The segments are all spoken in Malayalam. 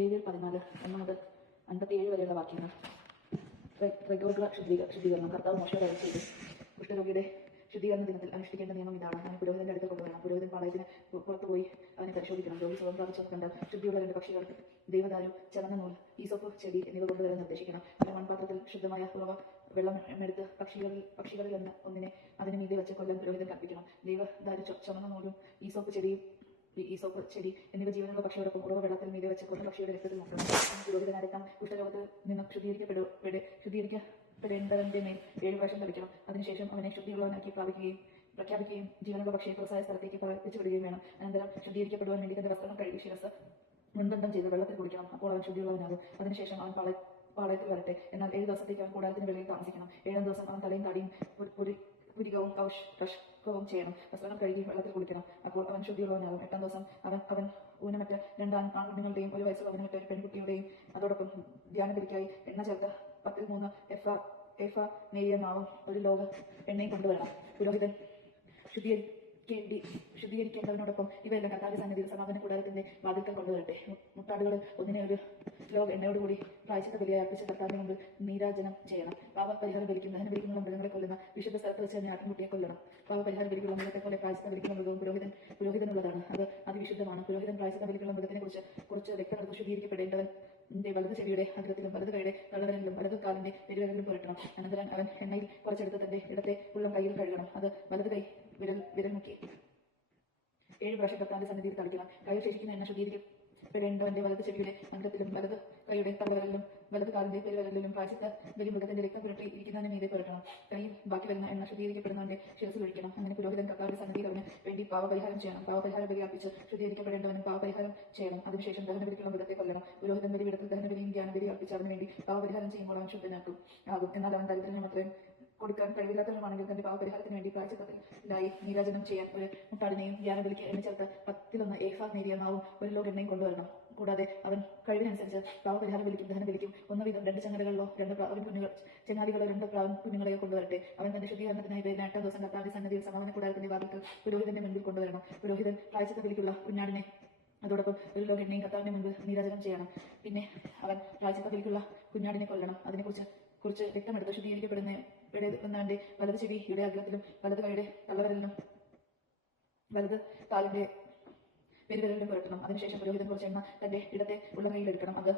ലേവ്യർ പതിനാല് ഒന്ന് മുതൽ അൻപത്തിയേഴ് വരെയുള്ള വാക്യങ്ങൾ. പ്രഗോഗ്ര ശുദ്ധീക ശുദ്ധീകരണം. കർത്താവ് മോശം ചെയ്തു കുഷ്ഠരോഗിയുടെ ശുദ്ധീകരണ ദിനത്തിൽ അനുഷ്ഠിക്കേണ്ട നിയമം ഇതാണ്. അവൻ പുരോഹിതന്റെ അടുത്ത് കൊണ്ടുവരണം. പുരോഹിതൻ പാളയത്തിന് പുറത്തു പോയി അവനെ പരിശോധിക്കണം. രോഗി സുഖം പ്രാപിച്ചെന്ന് കണ്ടാൽ ശുദ്ധിയുള്ള രണ്ട് പക്ഷികൾ ദേവദാരു ചവന്ന നൂൽ ഈസോപ്പ് ചെടി എന്നിവ കൊണ്ടുവരാൻ നിർദ്ദേശിക്കണം. ഒരു മൺപാത്രത്തിൽ ശുദ്ധമായ ഉറവ വെള്ളം എടുത്ത് പക്ഷികളിൽ പക്ഷികളിൽ നിന്ന് ഒന്നിനെ അതിന് മീതെ വെച്ച് കൊല്ലം പുരോഹിതൻ കൽപ്പിക്കണം. ദേവദാരു ചു- ചുവന്ന നൂലും ഈസോപ്പ് ചെടിയും ഈ ഈസോപ്പ് ചെടി എന്നിവ ജീവനുള്ള പക്ഷിയോടൊപ്പം ഉറവ വെള്ളത്തിൽ മീതെ വെച്ച് കൊന്ന പക്ഷിയുടെ രക്തത്തിൽ നോക്കണം പുരോഹിതനടക്കം കുഷ്ഠരോഗത്ത് നിന്ന് ശുദ്ധീകരിക്കപ്പെടു പെട- ശുദ്ധീകരിക്കപ്പെടേണ്ടവന്റെ മേൽ ഏഴ് പ്രാവശ്യം കളിക്കണം അതിനുശേഷം അവനെ ശുദ്ധിയുള്ളവനാക്കി പ്രാപിക്കുകയും പ്രഖ്യാപിക്കുകയും ജീവനുള്ള പക്ഷിയെ തുറസായ സ്ഥലത്തേക്ക് പറപ്പിച്ചു വിടുകയും വേണം. അനന്തരം ശുദ്ധീകരിക്കപ്പെടുവാൻ വേണ്ടി തന്റെ വസ്ത്രങ്ങൾ കഴുകി ശിരസ് മുൻബന്ധം ചെയ്ത് വെള്ളത്തിൽ കുടിക്കണം അപ്പോൾ അവൻ ശുദ്ധിയുള്ളവനാകും. അതിനുശേഷം അവൻ പാളയ പാളയത്തിൽ വരട്ടെ. എന്നാൽ ഏഴ് ദിവസത്തേക്ക് അവൻ കൂടാരത്തിന് വെളിയിൽ താമസിക്കണം. ഏഴാം ദിവസം അവൻ തലയും താടിയും പുരി- പുരികവും കൗഷ് കഷ്കവും ചെയ്യണം. വസ്ത്രങ്ങൾ കഴുകി വെള്ളത്തിൽ കുളിക്കണം. അപ്പോൾ അവൻ ശുദ്ധിയുള്ളവനാകും എട്ടാം ദിവസം അവൻ അവൻ ഊനമറ്റ രണ്ട് ആൺ ആൺകുഞ്ഞുങ്ങളുടെയും ഒരു വയസ്സുള്ള ഊനമറ്റ ഒരു പെൺകുട്ടിയുടെയും അതോടൊപ്പം ധ്യാനബലിക്കായി എണ്ണ ചേർത്ത് പത്തിൽ മൂന്ന് എഫ എഫ നെയ്യമാവും. ഒരു ലോക എണ്ണയും കൊണ്ടുവരണം. പുരോഹിതൻ ശുദ്ധീകരിക്കേണ്ടി ശുദ്ധീകരിക്കേണ്ടതിനോടൊപ്പം ഇവയെല്ലാം കർത്താവ് സന്നിധിയിൽ സമാപന കൂടാരത്തിന്റെ വാതിൽക്കൽ കൊണ്ടുവരട്ടെ. മുട്ടാടുകൾ ഒന്നിനെ ഒരു ലോക എണ്ണയോടുകൂടി പ്രായച്ചിത്ത ബലിയായി അർപ്പിച്ച കർത്താവിന് മുമ്പിൽ നീരാജനം ചെയ്യണം. പാപ പരിഹാരം ബലിക്കും ദഹന ബലിക്കുള്ള മൃഗങ്ങളെ കൊല്ലുന്ന വിശുദ്ധ സ്ഥലത്ത് വെച്ച് തന്നെ ആട്ടിൻകുട്ടിയെ കൊല്ലണം. പാപപരിഹാര ബലിക്കുള്ള മൃഗത്തെ പോലെ ബലിക്കുള്ള മൃഗവും പുരോഹിതൻ പുരോഹിതനുള്ളതാണ്. അത് അതിവിശുദ്ധമാണ്. പുരോഹിതൻ പ്രായച്ചിത്ത ബലിക്കുള്ള മൃഗത്തിനെ കുറിച്ച് കുറച്ച് വ്യക്തത ശുദ്ധീകരിക്കപ്പെടേണ്ടവൻ എന്റെ വലത് ചെവിയുടെ അഗ്രത്തിലും വലത് കൈയുടെ തള്ളവരലിലും വലത് കാലിന്റെ പെരുവിരലിലും പുരട്ടണം. അനന്തരം അവൻ എണ്ണയിൽ കുറച്ചെടുത്ത് തന്റെ ഇടത്തെ ഉള്ളം കയ്യിൽ കഴുകണം. അത് വലത് കൈ വിരൽ വിരൽ മുക്കി ഏഴ് പ്രാവശ്യം കർത്താവിന്റെ സന്നിധിയിൽ ശേഷിക്കുന്ന എണ്ണ ശുദ്ധീകരിക്കപ്പെടേണ്ടവന്റെ വലത് ചെവിയുടെ അന്തത്തിലും വലത് കൈയുടെ തള്ളവരലിലും വലത് കാലിന്റെ പെരുവിരലിലും കാഴ്ചത്ത വലിയ മൃഗത്തിന്റെ രക്തം പുരട്ടി ഇരിക്കുന്നതിന് മീതെ പുരട്ടണം. കയ്യിൽ ബാക്കി വരുന്ന എണ്ണ ശുദ്ധീകരിക്കപ്പെടുന്നവന്റെ ശിരസ് ഒഴിക്കണം അങ്ങനെ പുരോഹിതൻ കർത്താവിന്റെ സന്നിധിയിൽ അവന് വേണ്ടി പാവപരിഹാരം ചെയ്യണം. പാവപരിഹാരം ബലി അർപ്പിച്ച് ശുദ്ധീകരിക്കപ്പെടേണ്ടവനും പാവപരിഹാരം ചെയ്യണം. അതിനുശേഷം ദഹനബലിക്കുള്ള മൃഗത്തെ കൊല്ലണം. പുരോഹിതൻ ബലിപീഠത്തിൽ ദഹനബലിയും ജ്ഞാനബലി അർപ്പിച്ച് അവന് വേണ്ടി പാവപരിഹാരം ചെയ്യുമ്പോൾ അവൻ ശുദ്ധനാക്കും. ആകും. എന്നാൽ അവൻ ദരിദ്രനും അത്രയും കൊടുക്കാൻ കഴിവില്ലാത്തവരുമാണെങ്കിൽ തന്റെ പാവപരിഹാരത്തിന് വേണ്ടി പ്രായച്ചത്തിലായി നീരാജനം ചെയ്യാൻ ഒരു മുട്ടാടിനെയും ജ്ഞാനബലിക്ക് എണ്ണ ചേർത്ത് പത്തിലൊന്ന് ഏഫാ നേരിയ മാവും ഒരു ലോക എണ്ണയും കൊണ്ടുവരണം. കൂടാതെ അവൻ കഴിവിനനുസരിച്ച് പാവപരിഹാരം വിളിക്കും ദഹനം വിളിക്കും. ഒന്ന് വീതം രണ്ട് ചങ്ങലകളിലോ രണ്ട് പ്രാവൻ കുഞ്ഞുങ്ങൾ ചങ്ങാതികളോ രണ്ട് പ്രാവൻ കുഞ്ഞുങ്ങളെയോ കൊണ്ടുവരട്ടെ. അവൻ തന്റെ ശുദ്ധീകരണത്തിനായി വരുന്ന എട്ടാം ദിവസം കർത്താവിന്റെ സന്നിധിയിൽ സമാധാന കൂടാരത്തിന്റെ വാതിൽക്ക് പുരോഹിതന്റെ മുൻപിൽ കൊണ്ടുവരണം. പുരോഹിതൻ പ്രായച്ചത്ത വിളിക്കുള്ള കുഞ്ഞാടിനെ അതോടൊപ്പം ഒരു ലോക എണ്ണയും കർത്താവിന്റെ മുൻപ് നീരാജനം ചെയ്യണം. പിന്നെ അവൻ പ്രായച്ചത്ത വിളിക്കുള്ള കുഞ്ഞാടിനെ കൊല്ലണം. അതിനെക്കുറിച്ച് കുറിച്ച് വ്യക്തമെടുത്ത് ശുദ്ധീകരിക്കപ്പെടുന്ന എന്നവന്റെ വലത് ചെവിയുടെ അഗ്രത്തിലും വലത് കൈയുടെ തള്ളവരലിലും വലത് കാലിന്റെ പെരുവിരലിലും പുരട്ടണം. അതിനുശേഷം പുരോഹിതൻ കുറച്ച് എണ്ണ തന്റെ ഇടത്തെ ഉള്ളകൈയിൽ എടുക്കണം. അത്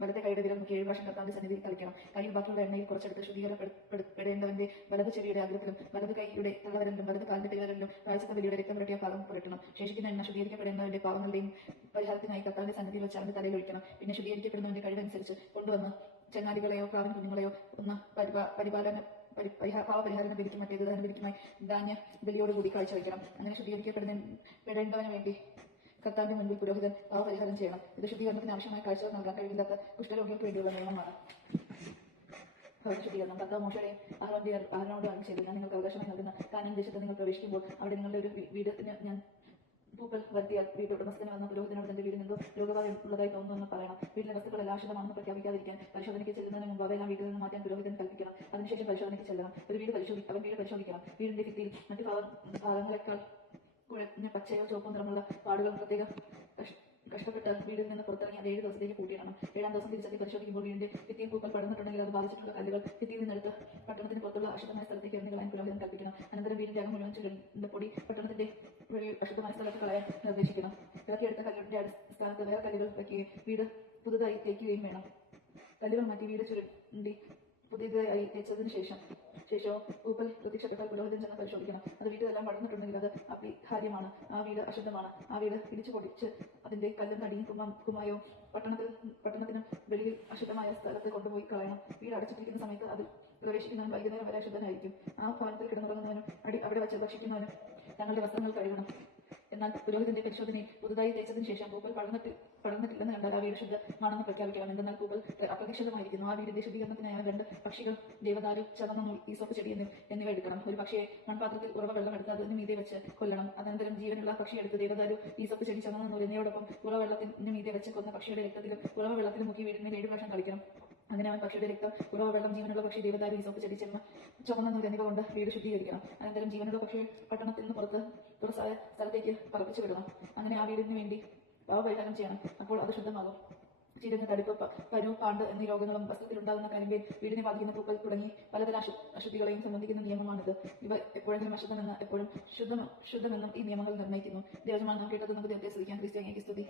വലത്തെ കൈയുടെ വിരൽ മുക്കി ഏഴ് പ്രാവശ്യം കർത്താവിന്റെ സന്നിധിയിൽ കളിക്കണം കയ്യിൽ ബാക്കിയുള്ള എണ്ണയിൽ കുറച്ചെടുത്ത് ശുദ്ധീകരണപ്പെടേണ്ടവന്റെ വലത് ചെവിയുടെ അഗ്രത്തിലും വലത് കൈയുടെ തള്ളവരലിലും വലത് കാലിന്റെ പെരുവിരലിലും കാഴ്ചത്ത വലിയുടെ രക്തം പുരട്ടിയ ഭാഗം പുരട്ടണം. ശേഷിക്കുന്ന എണ്ണ ശുദ്ധീകരിക്കപ്പെടേണ്ടവന്റെ പാവങ്ങളുടെയും പരിഹാരത്തിനായി കർത്താവിന്റെ സന്നിധിയിൽ വെച്ച് അവന്റെ തലയിൽ ഒഴിക്കണം. പിന്നെ ശുദ്ധീകരിക്കപ്പെടുന്നവന്റെ കഴിവനുസരിച്ച് കൊണ്ടുവന്ന് ചങ്ങാതികളെയോ പ്രാവിൻ കുഞ്ഞുങ്ങളെയോ ഒന്ന് പരിപാ പരിപാലന പരി- പരിഹാ- പാവപരിഹാരം ബലിക്കും മറ്റേത് ദഹന ബലിക്കുമായി ധാന്യ ബലിയോടുകൂടി കാഴ്ചവെക്കണം അങ്ങനെ ശുദ്ധീകരിക്കപ്പെടുന്ന പെടേണ്ടവന് വേണ്ടി കർത്താവിന്റെ മുൻപിൽ പുരോഹിതൻ പാവപരിഹാരം ചെയ്യണം. ഇത് ശുദ്ധീകരണത്തിന് ആവശ്യമായ കാഴ്ചകൾ നൽകാൻ കഴിവില്ലാത്ത കുഷ്ഠരോഗികൾക്ക് വേണ്ടിയുള്ള നിയമമാണ്. ശുദ്ധീകരണം. കർത്താവ് മോശയെ ആഹ്വാനോട് ആണ് ചെയ്തത് ഞാൻ നിങ്ങൾക്ക് അവകാശമായി നൽകുന്ന കാനം ദേശത്ത് നിങ്ങൾ പ്രവേശിക്കുമ്പോൾ അവിടെ നിങ്ങളുടെ ഒരു വീ- വീടത്തിന് ഞാൻ പൂക്കൾ വരുത്തിയാൽ വീട് ഉടമസ്ഥന് വന്ന പുരോഹിതനോട് തന്റെ വീടിന് എന്തോ രോഗബാധ ഉള്ളതായി തോന്നുന്നു പറയണം. വീട്ടിലെ വസ്തുക്കൾ ആശ്രിതമാണെന്ന് പ്രഖ്യാപിക്കാതിരിക്കാൻ പരിശോധനയ്ക്ക് ചെല്ലുന്നതിന് മുമ്പ് അവയെല്ലാം വീട്ടിൽ നിന്ന് മാറ്റാൻ പുരോഹിതൻ കൽപ്പിക്കണം. അതിനുശേഷം പരിശോധനയ്ക്ക് ചെല്ലണം. ഒരു വീട് പരിശോധി അവൻ വീട് പരിശോധിക്കണം. വീടിന്റെ ഭിത്തിയിൽ മറ്റു ഭാഗ ഭാഗങ്ങളെക്കാൾ പച്ചയോ ചുവപ്പോ നിറമുള്ള പാടുകൾ പ്രത്യേക കഷ്- കഷ്ടപ്പെട്ട് വീടിൽ നിന്ന് പുറത്തിറങ്ങി അത് ഏഴ് ദിവസത്തേക്ക് കൂട്ടിയിടണം ഏഴാം ദിവസം തിരിച്ചെത്തി പരിശോധിക്കുമ്പോൾ വീടിന്റെ ഭിത്തിയിൽ പൂക്കൾ പടർന്നിട്ടുണ്ടെങ്കിൽ അത് ബാധിച്ചിട്ടുള്ള കല്ലുകൾ ഭിത്തിയിൽ നിന്നെടുത്ത് പട്ടണത്തിന് പുറത്തുള്ള അശുദ്ധമായ സ്ഥലത്തേക്ക് എറിഞ്ഞു കളയാൻ പുരോഹിതൻ കൽപ്പിക്കണം അനന്തരം വീടിന്റെ അകം മുഴുവൻ ചുരുണ്ട പൊടി പട്ടണത്തിന്റെ വഴി അശുദ്ധമായ സ്ഥലത്ത് കളയാൻ നിർദ്ദേശിക്കണം ഇറക്കിയെടുത്ത കല്ലുകളുടെ അടിസ്ഥാനത്ത് വേറെ കല്ലുകൾ വയ്ക്കുകയും വീട് പുതുതായി തേക്കുകയും വേണം. കല്ലുകൾ മാറ്റി വീട് ചുരുണ്ടി പുതിയതായി തേച്ചതിന് ശേഷം ശേഷവും ഊപ്പൽ പ്രത്യക്ഷപ്പെട്ടാൽ പുരോഹിതൻ ചെന്ന് പരിശോധിക്കണം. അത് വീട്ടിലെല്ലാം വളർന്നിട്ടുണ്ടെങ്കിൽ അത് അഭിഹാര്യമാണ് ആ വീട് അശുദ്ധമാണ്. ആ വീട് ഇടിച്ചു പൊടിച്ച് അതിന്റെ കല്ലും തടിയും കുമ കുമായോ പട്ടണത്തിൽ പട്ടണത്തിന് വെളിയിൽ അശുദ്ധമായ സ്ഥലത്ത് കൊണ്ടുപോയി കളയണം. വീട് അടച്ചിട്ടിരിക്കുന്ന സമയത്ത് അത് പ്രവേശിക്കുന്നവൻ വൈകുന്നേരം വരെ ശുദ്ധനായിരിക്കും ആ ഭവനത്തിൽ കിടന്നുറങ്ങുന്നവനും അടി അവിടെ വച്ച് ഭക്ഷിക്കുന്നവനും തങ്ങളുടെ വസ്ത്രങ്ങൾ കഴുകണം. എന്നാൽ പുരോഹിതന്റെ പരിശോധനയിൽ പുതുതായി തേച്ചതിന് ശേഷം പൂപ്പൽ പടർന്നിട്ട് പടർന്നിട്ടില്ലെന്ന് കണ്ടാൽ ആ വീട് ശുദ്ധമാണെന്ന് പ്രഖ്യാപിക്കണം എന്തെന്നാൽ പൂപ്പൽ അപ്രതീക്ഷിതമായിരിക്കുന്നു ആ വീടിന്റെ ശുദ്ധീകരണത്തിനായാണ് രണ്ട് പക്ഷികൾ ദേവദാരു ഈ ഈസോപ്പ് ചെടി എന്നിവ എടുക്കണം. ഒരു പക്ഷിയെ മൺപാത്രത്തിൽ ഉറവ വെള്ളം എടുത്ത് അതിന് മീതെ വെച്ച് കൊല്ലണം. അനന്തരം ജീവനുള്ള പക്ഷി എടുത്ത് ദേവദാരു ഈസോപ്പ് ചെടി നൂൽ എന്നിവയോടൊപ്പം ഉറവ വെള്ളത്തിന് മീതെ വെച്ച് കൊന്ന പക്ഷിയുടെ രക്തത്തിലും ഉറവ വെള്ളത്തിലും മുക്കി വീടിന് ഏഴ് പ്രാവശ്യം കളിക്കണം അങ്ങനെ അവൻ പക്ഷിയുടെ രക്തം ഉറവ വെള്ളം ജീവനുള്ള പക്ഷി ദേവദാരു ഈസോപ്പ് ചെടിച്ചെമ്മ ചെമ്മ ചുവന്ന നൂൽ എന്നിവ കൊണ്ട് വീട് ശുദ്ധീകരിക്കണം. അനന്തരം ജീവനുള്ള പക്ഷിയെ പട്ടണത്തിൽ നിന്ന് പുറത്ത് തുറസായ സ്ഥലത്തേക്ക് പറപ്പിച്ചു വിടണം. അങ്ങനെ ആ വീടിന് വേണ്ടി പാവപരിഹാരം ചെയ്യണം. അപ്പോൾ അത് ശുദ്ധമാകും. ചിരുന്ന് തടിപ്പ് പരു പാണ്ട് എന്നീ രോഗങ്ങളും വസ്ത്രത്തിലുണ്ടാകുന്ന കരിമ്പേൽ വീടിനെ ബാധിക്കുന്ന പൂക്കൾ തുടങ്ങി പലതരം അശു അശുദ്ധികളെയും സംബന്ധിക്കുന്ന നിയമമാണിത്. ഇവ എപ്പോഴെങ്കിലും അശുദ്ധമെന്ന് എപ്പോഴും ശുദ്ധം ശുദ്ധമെന്നും ഈ നിയമങ്ങൾ നിർണയിക്കുന്നു. ദേവജമാനം കേട്ടത് നമുക്ക് ദൈവത്തെ ക്രിസ്ത്യാനിക്ക് സ്തുതി.